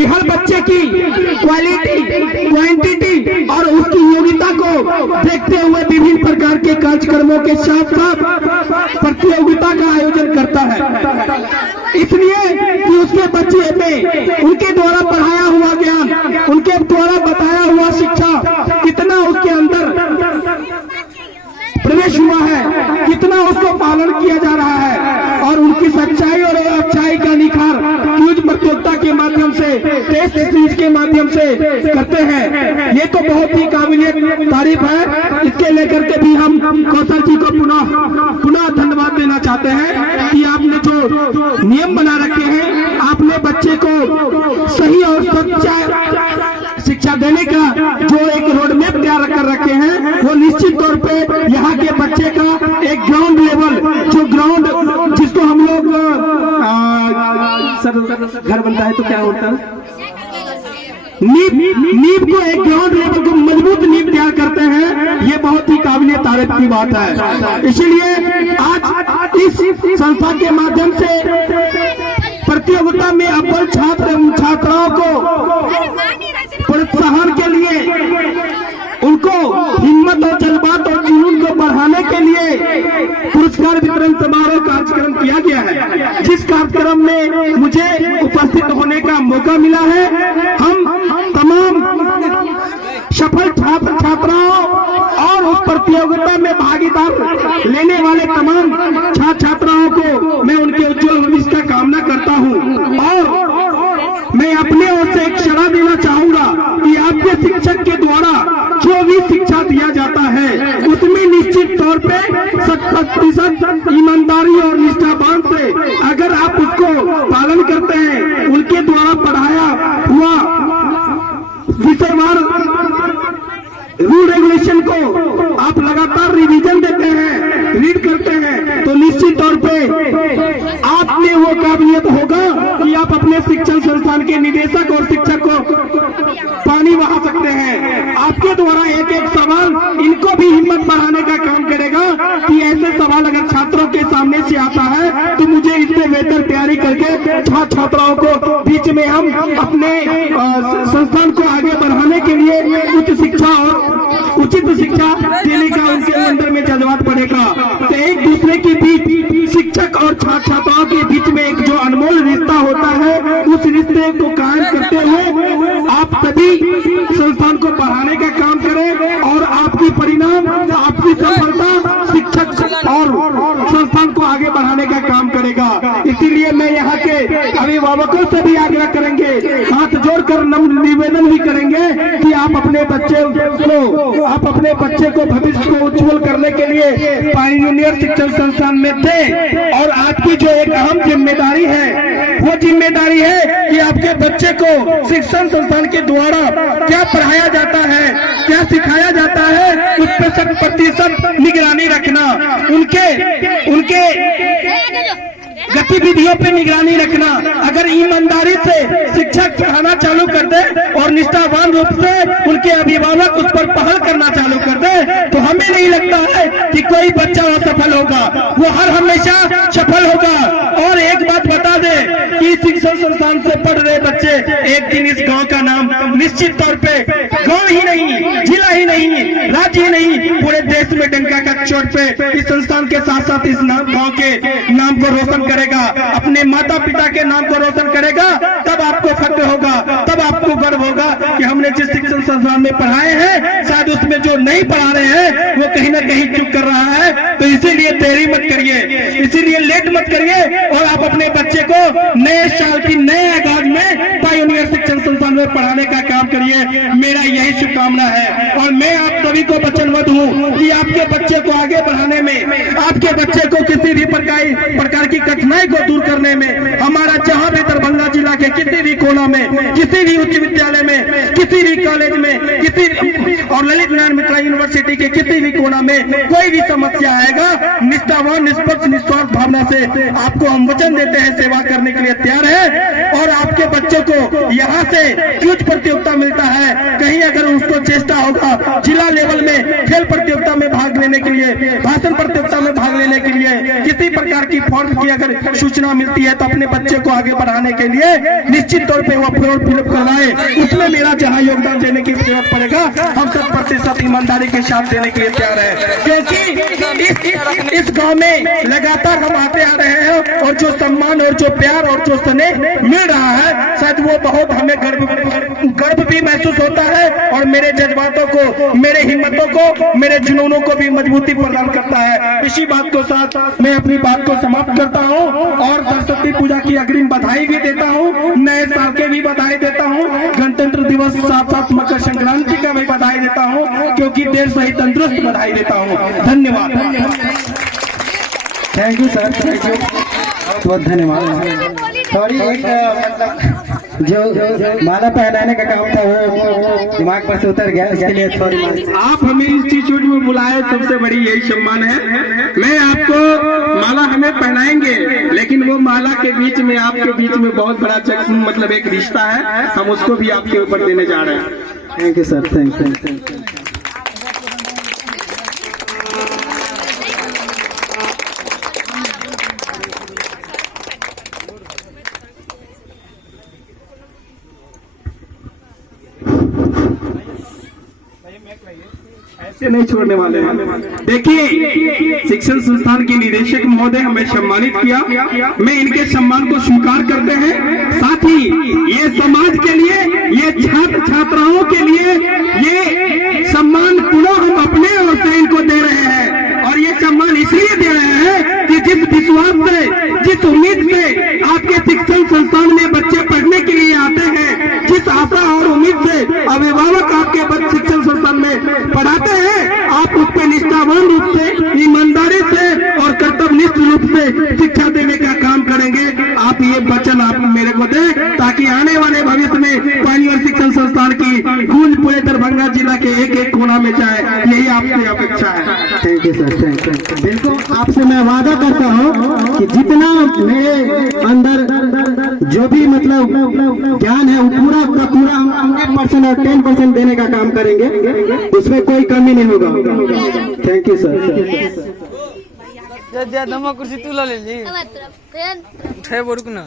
कि हर बच्चे की क्वालिटी, क्वांटिटी और उसकी योग्यता को देखते हुए विभिन्न प्रकार के कार्यक्रमों के साथ साथ प्रतियोगिता का आयोजन करता है। इसलिए कि उसके बच्चे में उनके द्वारा पढ़ाया हुआ ज्ञान, उनके द्वारा बताया हुआ शिक्षा कितना उसके अंदर प्रवेश हुआ है, कितना उसको पालन किया जा रहा है और उनकी सच्चाई और अच्छाई का निखार क्विज प्रतियोगिता के माध्यम से, टेस्ट सीरीज के माध्यम से करते हैं। ये तो बहुत ही काबिलियत तारीफ है। इसके लेकर के भी हम कौशल जी को पुनः धन्यवाद देना चाहते हैं कि आपने जो नियम बना रखे हैं, आपने बच्चे को सही और सच्चा शिक्षा देने का जो एक रोड मैप तैयार कर रखे हैं, वो निश्चित तौर पे यहाँ के बच्चे का एक ग्राउंड लेवल, जो ग्राउंड जिसको हम लोग सर घर बनता है तो क्या होता है, नींव को एक ग्राउंड लेवल को मजबूत नींव तैयार करते हैं। ये बहुत ही काबिल तारीफ की बात है। इसीलिए आज इस संस्था के माध्यम से प्रतियोगिता में अव्वल छात्र छात्राओं को प्रोत्साहन के लिए, उनको हिम्मत और जज्बात और जुनून को बढ़ाने के लिए पुरस्कार वितरण समारोह कार्यक्रम किया गया है, जिस कार्यक्रम में मुझे उपस्थित होने का मौका मिला है। हम तमाम सफल छात्र छात्राओं और उस प्रतियोगिता में भागीदार लेने वाले तमाम छात्र छात्राओं को मैं उनके उज्जवल भविष्य का कामना करता हूं और मैं अपने ओर से एक सलाह देना चाहूंगा कि आपके शिक्षक के द्वारा जो भी शिक्षा दिया जाता है उसमें निश्चित तौर पे 100% ईमानदारी और निष्ठावान से अगर आप उसको पालन करते हैं, उनके द्वारा पढ़ाया हुआ विषयवार रूल रेगुलेशन को आप लगातार रिवीजन देते हैं, रीड करते हैं, तो निश्चित तौर पे आप में वो काबिलियत होगा कि आप अपने शिक्षण संस्थान के निदेशक और शिक्षक को पानी बहा सकते हैं। आपके द्वारा एक एक सवाल इनको भी हिम्मत बढ़ाने का काम करेगा कि ऐसे सवाल अगर छात्रों के सामने से आता है तो मुझे इससे बेहतर तैयारी करके छात्र छात्राओं को बीच में हम अपने संस्थान को आगे बढ़ाने के लिए उच्च शिक्षा और उचित शिक्षा देने का उनके अंदर में जज्बात बढ़ेगा। तो एक दूसरे के बीच शिक्षक और छात्र छात्राओं के बीच में एक जो अनमोल रिश्ता होता है, उस रिश्ते को कायम करते हुए आप सभी संस्थान को बढ़ाने का काम करें और आपकी परिणाम, आपकी सफलता शिक्षक और संस्थान को आगे बढ़ाने का काम करेगा। इसीलिए मैं यहाँ के अभिभावकों से भी आग्रह करेंगे, हाथ जोड़कर नम्र निवेदन भी करेंगे कि आप अपने बच्चे को भविष्य को उज्जवल करने के लिए पायनियर शिक्षण संस्थान में दें। और आपकी जो एक अहम जिम्मेदारी है, वो जिम्मेदारी है कि आपके बच्चे को शिक्षण संस्थान के द्वारा क्या पढ़ाया जाता है, क्या सिखाया जाता है, उस पर 100% निगरानी रखना, उनके गतिविधियों पे निगरानी रखना। अगर ईमानदारी से शिक्षक पढ़ाना चालू कर दे और निष्ठावान रूप से उनके अभिभावक उस पर पहल करना चालू कर दे, तो हमें नहीं लगता है कि कोई बच्चा असफल होगा, वो हर हमेशा सफल होगा। और एक बात बता दे कि शिक्षण संस्थान से पढ़ रहे बच्चे एक दिन इस गांव का नाम निश्चित तौर पे, गांव ही नहीं, जिला ही नहीं, राज्य ही नहीं, पूरे देश में डंका का चोट पे इस संस्थान के साथ साथ इस गांव के नाम को रोशन करेगा, अपने माता पिता के नाम को रोशन करेगा। तब आपको फक्र होगा, तब आपको गर्व होगा कि हमने जिस शिक्षण संस्थान में पढ़ाए हैं, शायद उसमें जो नहीं पढ़ा रहे हैं वो कहीं ना कहीं चुप कर रहा है। तो इसीलिए देरी मत करिए, इसीलिए लेट मत करिए और आप अपने बच्चे को नए साल की नए आगाज में पायनियर शिक्षण संस्थान में पढ़ाने का काम करिए। मेरा यही शुभकामना है और मैं आप सभी को वचनबद्ध हूँ कि आपके बच्चे को आगे बढ़ाने में, आपके बच्चे को किसी भी प्रकार की कठिनाई को दूर करने में, हमारा जहां भी दरभंगा जिला के किसी भी कोना में, किसी भी उच्च विद्यालय में, किसी भी कॉलेज में, और ललित नारायण मिश्रा यूनिवर्सिटी के किसी भी कोना में कोई भी समस्या आएगा, निष्ठावान निष्पक्ष निस्वार्थ भावना से आपको हम वचन देते हैं सेवा करने के लिए तैयार है। और आपके बच्चों को यहाँ से क्विज प्रतियोगिता मिलता है, कहीं अगर उसको चेष्टा होगा जिला लेवल में खेल प्रतियोगिता में भाग लेने के लिए, भाषण प्रतियोगिता में भाग लेने के लिए, किसी प्रकार की फॉर्म की अगर सूचना मिलती है तो अपने बच्चे को आगे बढ़ाने कराने के लिए निश्चित तौर पे वो फॉर्म फिलअप करवाए, उसमें मेरा जहां योगदान देने की जरूरत पड़ेगा हम 100% ईमानदारी के साथ देने के लिए तैयार है, क्योंकि इस गांव में लगातार हम आते आ रहे हैं और जो सम्मान और जो प्यार और जो स्नेह मिल रहा है शायद वो बहुत हमें गर्व भी महसूस होता है और मेरे जज्बातों को, मेरे हिम्मतों को, मेरे जुनूनों को भी मजबूती प्रदान करता है। इसी बात को साथ मैं अपनी बात को समाप्त करता हूं और सरस्वती पूजा की अग्रिम बधाई भी देता हूं, नए साल के भी बधाई देता हूं, गणतंत्र दिवस साथ साथ मकर संक्रांति का भी बधाई देता हूं, क्योंकि देश सही तंदुरुस्त बधाई देता हूं। धन्यवाद। Thank you sir, thank you, बहुत बहुत धन्यवाद। सॉरी, एक मतलब जो माला पहनाने का काम था वो दिमाग पर से उतर गया, इसके लिए सॉरी। आप हमें इंस्टीट्यूट में बुलाए, सबसे बड़ी यही सम्मान है। मैं आपको माला हमें पहनाएंगे, लेकिन वो माला के बीच में आपके बीच में बहुत बड़ा मतलब एक रिश्ता है, हम उसको भी आपके ऊपर देने जा रहे हैं। Thank you sir, thank you. ऐसे नहीं छोड़ने वाले हैं। देखिए, शिक्षण संस्थान के निदेशक महोदय हमें सम्मानित किया, मैं इनके सम्मान को स्वीकार करते हैं। साथ ही ये समाज के लिए, ये छात्र छात्राओं के लिए ये सम्मान पुनः हम अपने ओर से इनको दे रहे हैं, और ये सम्मान इसलिए दे रहे हैं कि जिस विश्वास से, जिस उम्मीद से आपके शिक्षण संस्थान में बच्चे पढ़ने के लिए आते हैं, जिस आशा और उम्मीद से अभिभावक आपके बच्चे शिक्षण संस्थान में पढ़ाते हैं, आप उस पर निष्ठावान रूप से, ईमानदारी से और कर्तव्यनिष्ठ रूप से शिक्षा देने का काम करेंगे। आप ये वचन आप मेरे को दें, ताकि आने वाले भविष्य में पानीवर शिक्षण संस्थान की गूंज पूरे दरभंगा जिला के एक एक कोना में जाए, यही आपसे अपेक्षा है। Thank you sir, thank you. बिल्कुल, आपसे मैं वादा करता हूँ कि जितना मेरे अंदर जो भी मतलब ज्ञान है वो पूरा का पूरा 100% और 10% देने का काम करेंगे, उसमें कोई कमी नहीं होगा। Thank you sir. दमा कुर्सी तू ला ले ली उठे बोरुक ना